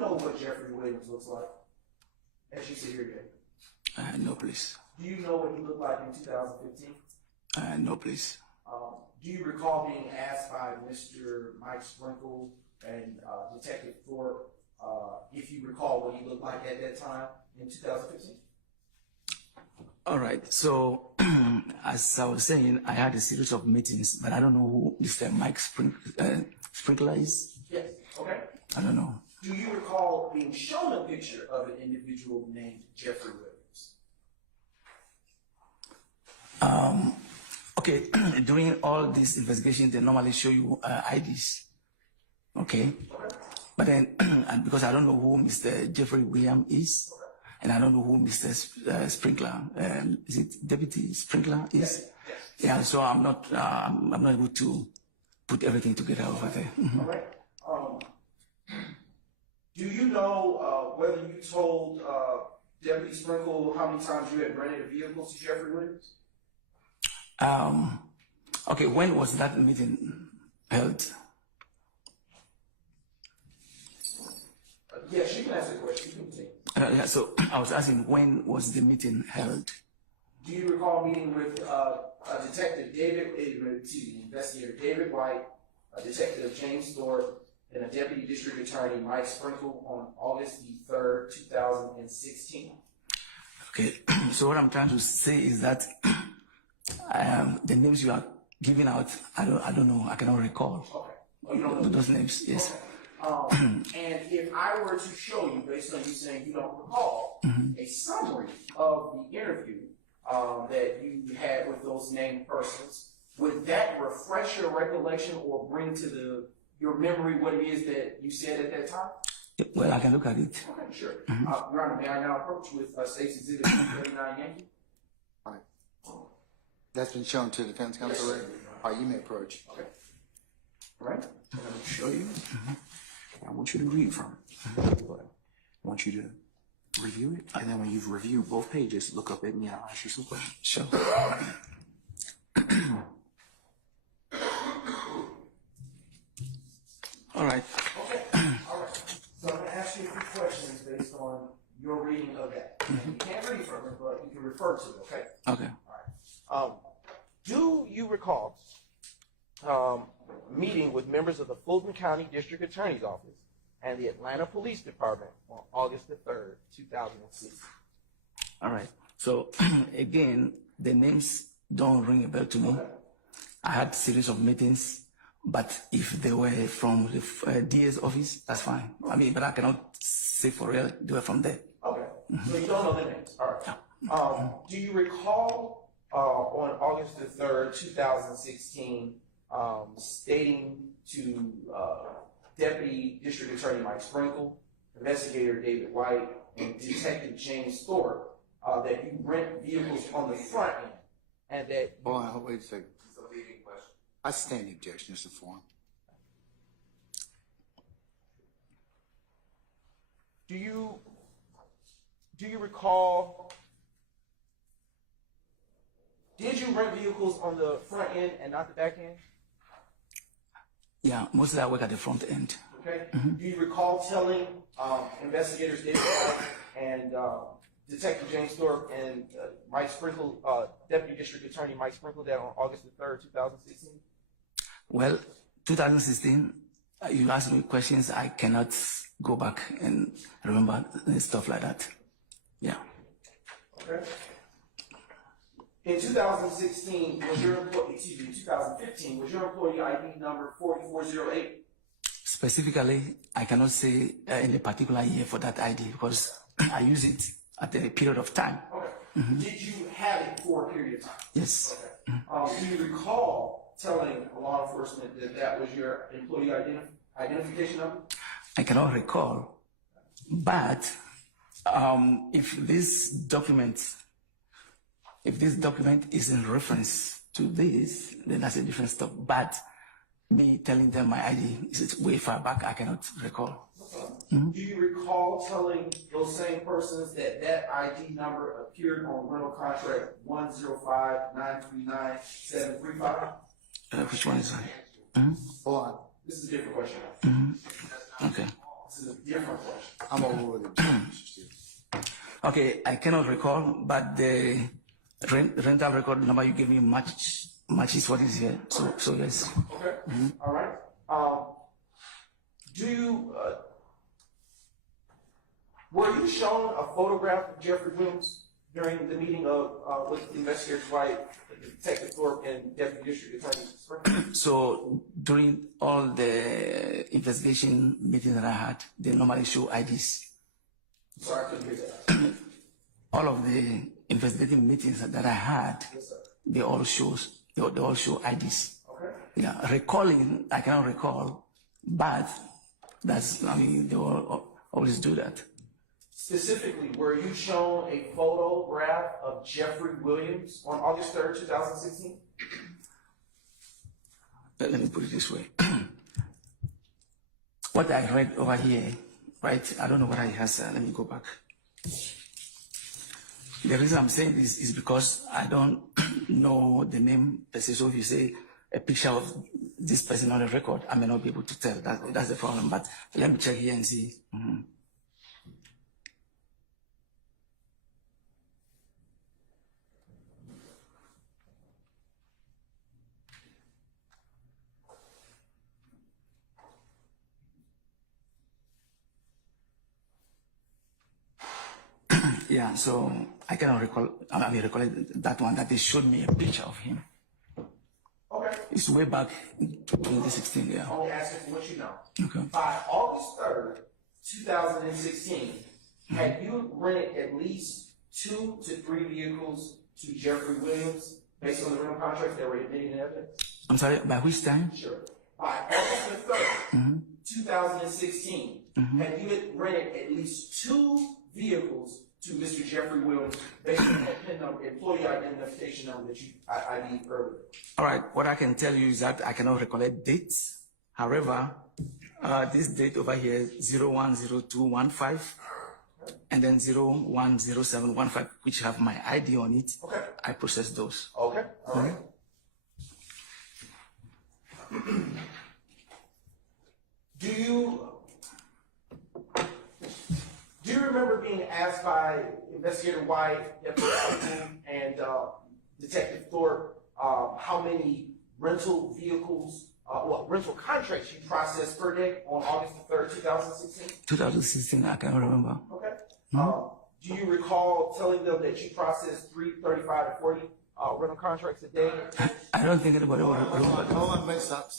know what Jeffery Williams looks like as you sit here today? No, please. Do you know what he looked like in 2015? No, please. Do you recall being asked by Mr. Mike Sprinkle and Detective Thorpe if you recall what he looked like at that time in 2015? All right. So, as I was saying, I had a series of meetings, but I don't know who Mr. Mike Sprinkler is. Yes. Okay. I don't know. Do you recall being shown a picture of an individual named Jeffery Williams? Okay. During all this investigation, they normally show you IDs. Okay. But then, and because I don't know who Mr. Jeffery Williams is, and I don't know who Mr. Sprinkler, is it Deputy Sprinkler is? Yes. Yeah, so I'm not able to put everything together over there. All right. Do you know whether you told Deputy Sprinkle how many times you had rented a vehicle to Jeffery Williams? Okay, when was that meeting held? Yes, you can answer the question. You can continue. Yeah, so I was asking, when was the meeting held? Do you recall meeting with investigator David White, Detective James Thorpe, and a Deputy District Attorney Mike Sprinkle on August the 3rd, 2016? Okay, so what I'm trying to say is that the names you are giving out, I don't know, I cannot recall. Okay. Oh, you don't know those names, yes. Okay. And if I were to show you, based on you saying you don't recall, a summary of the interview that you had with those named persons, would that refresh your recollection or bring to your memory what it is that you said at that time? Well, I can look at it. Okay, sure. Your Honor, may I now approach with State's Exhibit 239 Yankee? All right. That's been shown to the defense counsel, Yes, right? All right, you may approach. Okay. All right. I'm going to show you. I want you to read from it. But I want you to review it, and then when you've reviewed both pages, look up at me and I'll ask you some questions. Sure. All right. Okay. All right. So I'm going to ask you a few questions based on your reading of that. You can't read from it, but you can refer to it, okay? Okay. All right. Do you recall meeting with members of the Fulton County District Attorney's Office and the Atlanta Police Department on August the 3rd, 2006? All right. So again, the names don't ring a bell to me. Okay. I had a series of meetings, but if they were from the DA's office, that's fine. I mean, but I cannot say for real they were from there. Okay. So you don't know the names. All right. Do you recall on August the 3rd, 2016, stating to Deputy District Attorney Mike Sprinkle, Investigator David White, and Detective James Thorpe that you rent vehicles on the front end, and that... Hold on, wait a second. I stand the objection, Mr. Foreman. Do you recall... Did you rent vehicles on the front end and not the back end? Yeah, mostly I work at the front end. Okay. Do you recall telling investigators David White and Detective James Thorpe and Mike Sprinkle, Deputy District Attorney Mike Sprinkle, that on August the 3rd, 2016? Well, 2016, you asked me questions, I cannot go back and remember stuff like that. Yeah. Okay. In 2016, was your employee, 2015, was your employee ID number 4408? Specifically, I cannot say any particular year for that ID because I use it at a period of time. Okay. Did you have it for a period of time? Yes. Okay. Do you recall telling law enforcement that that was your employee identification number? I cannot recall, but if this document is in reference to this, then that's a different stuff. But me telling them my ID is way far back, I cannot recall. Do you recall telling those same persons that that ID number appeared on rental contract 105939735? Which one is that? Hold on. This is a different question. Okay. This is a different question. I'm over with objection, Mr. Steele. Okay, I cannot recall, but the rental record number you gave me matches what is here. So yes. Okay, all right. Do you, were you shown a photograph of Jeffery Williams during the meeting with investigators White, Detective Thorpe, and Deputy District Attorney Spring? So during all the investigation meetings that I had, they normally show IDs. Sorry, I couldn't hear that. All of the investigative meetings that I had, Yes, sir. they all show IDs. Okay. Yeah, recalling, I cannot recall, but they will always do that. Specifically, were you shown a photograph of Jeffery Williams on August 3rd, 2016? Let me put it this way. What I read over here, right? I don't know what I has. Let me go back. The reason I'm saying this is because I don't know the name per se. So if you say a picture of this person on the record, I may not be able to tell. That's the problem. But let me check here and see. Yeah, so I cannot recall. Recall that one that they showed me a picture of him. Okay. It's way back in 2016. Yeah. Only asking for what you know. Okay. By August 3rd, 2016, had you rented at least 2 to 3 vehicles to Jeffery Williams based on the rental contracts that were admitted in evidence? I'm sorry. By which time? Sure. By August the 3rd, 2016, had you rented at least 2 vehicles to Mr. Jeffery Williams based on that PIN number, employee identification number that you ID'd earlier? All right. What I can tell you is that I cannot recollect dates. However, this date over here, 010215, and then 010715, which have my ID on it. Okay. I process those. Okay, all right. Do you remember being asked by Investigator White, Deputy Fulton, and Detective Thorpe how many rental vehicles, rental contracts you processed per day on August the 3rd, 2016? 2016, I cannot remember. Okay. Do you recall telling them that you processed 35 to 40 rental contracts a day? I don't think anybody will remember. Hold on, wait, stop.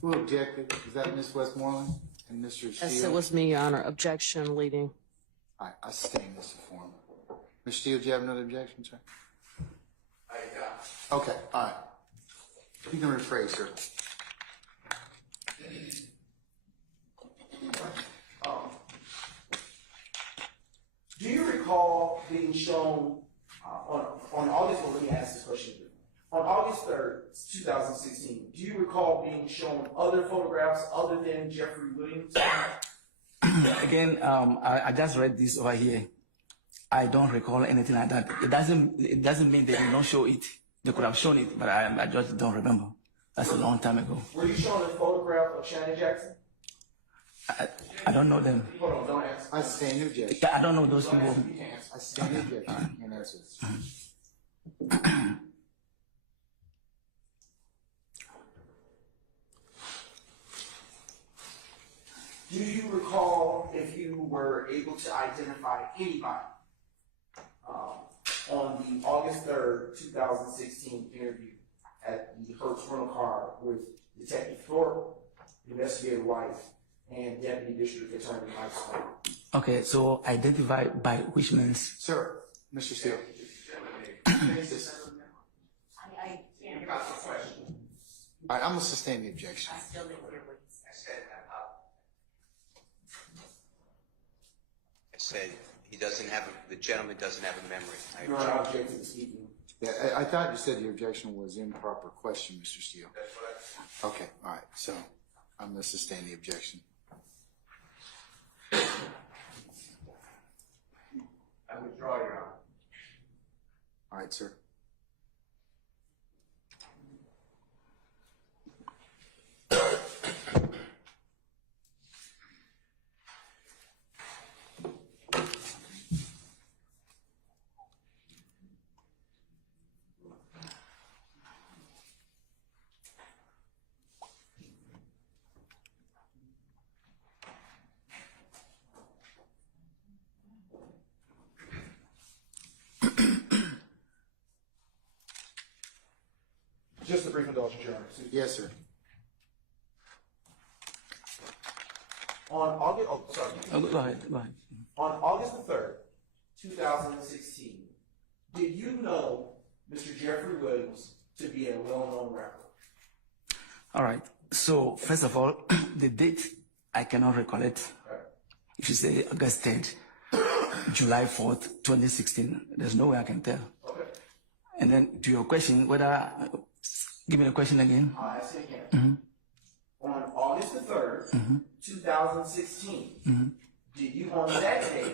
Who objected? Is that Ms. Westmoreland and Mr. Steele? Yes, it was me, Your Honor. Objection leading. All right, I sustain this form. Mr. Steele, do you have another objection, sir? Okay, all right. You can rephrase, sir. Do you recall being shown on August, well, let me ask this question again. On August 3rd, 2016, do you recall being shown other photographs other than Jeffery Williams? Again, I just read this over here. I don't recall anything like that. It doesn't mean they did not show it. They could have shown it, but I just don't remember. That's a long time ago. Were you shown a photograph of Shannon Jackson? I don't know them. Hold on, don't answer. I sustain the objection. I don't know those people. I sustain the objection. You can answer. Do you recall if you were able to identify anybody on the August 3rd, 2016 interview at the Hertz rental car with Detective Thorpe, Investigator White, and Deputy District Attorney Mike Swan? Okay, so identify by which means? Sir, Mr. Steele. I can't hear the question. All right, I'm going to sustain the objection. I still didn't hear what he said. I said the gentleman doesn't have a memory. You're not objecting to speaking. Yeah, I thought you said your objection was improper question, Mr. Steele. Okay, all right, so I'm going to sustain the objection. I withdraw, Your Honor. All right, sir. Just a brief indulgence, Your Honor. Yes, sir. On August, oh, sorry. Go ahead, go ahead. On August the 3rd, 2016, did you know Mr. Jeffery Williams to be a well-known rapper? All right. So first of all, the date I cannot recall it. Okay. If you say August 3rd, July 4th, 2016, there's no way I can tell. Okay. And then to your question, whether give me the question again. I'll ask you again. On August the 3rd, 2016, did you on that day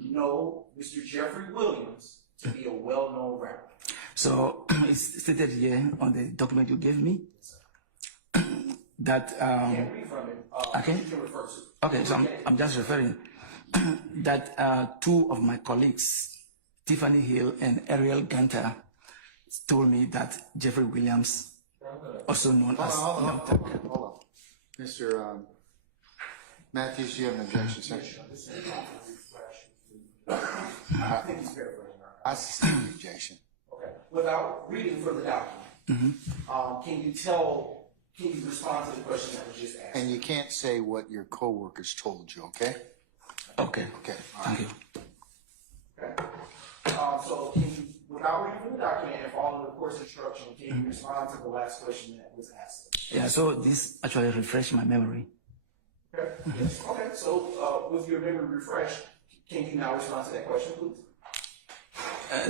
know Mr. Jeffery Williams to be a well-known rapper? So it's stated here on the document you gave me that Can't read from it. okay. You can refer to. Okay, so I'm just referring that two of my colleagues, Tiffany Hill and Ariel Gunter, told me that Jeffery Williams, also known as Hold on. Mr. Matthews, do you have an objection, sir? I think he's paraphrasing. I sustain the objection. Okay. Without reading from the document, can you respond to the question that was just asked? And you can't say what your coworkers told you, okay? okay. Okay, all right. Thank you. Okay. So can you, without reading from the document and following the course instruction, can you respond to the last question that was asked? Yeah, so this actually refreshed my memory. Okay. Yes. Okay. So with your memory refreshed, can you now respond to that question, please?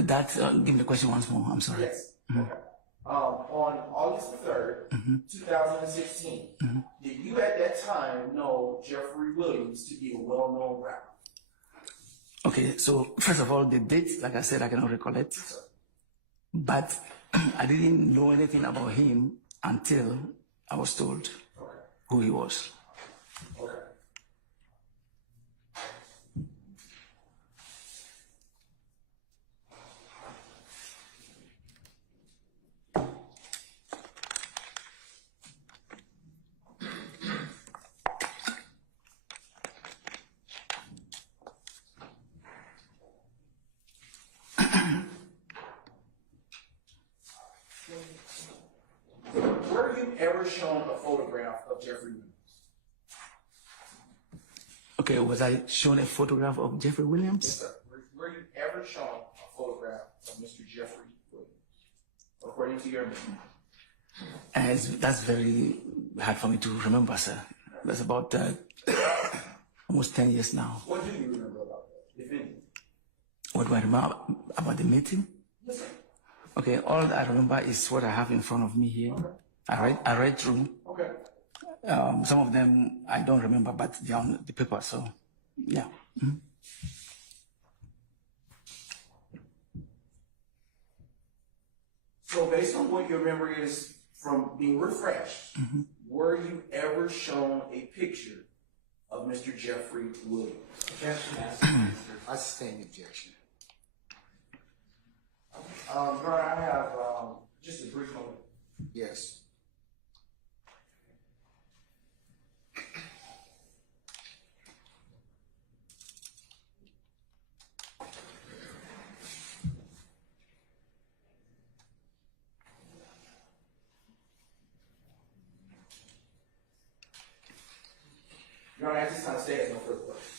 Give me the question once more. I'm sorry. Yes. Okay. On August the 3rd, 2016, did you at that time know Jeffery Williams to be a well-known rapper? Okay, so first of all, the date, like I said, I cannot recall it. But I didn't know anything about him until I was told who he was. Okay. Were you ever shown a photograph of Jeffery Williams? Okay, was I shown a photograph of Jeffery Williams? Yes, sir. Were you ever shown a photograph of Mr. Jeffery Williams, according to your memory? That's very hard for me to remember, sir. That's about almost 10 years now. What do you remember about that, if any? What do I remember about the meeting? Yes, sir. Okay, all I remember is what I have in front of me here. I read through. Okay. Some of them I don't remember, but they're on the paper, so yeah. So based on what your memory is from being refreshed, were you ever shown a picture of Mr. Jeffery Williams? I sustain the objection. Your Honor, I have just a brief moment. Yes. Your Honor, at this time, stay as no further questions.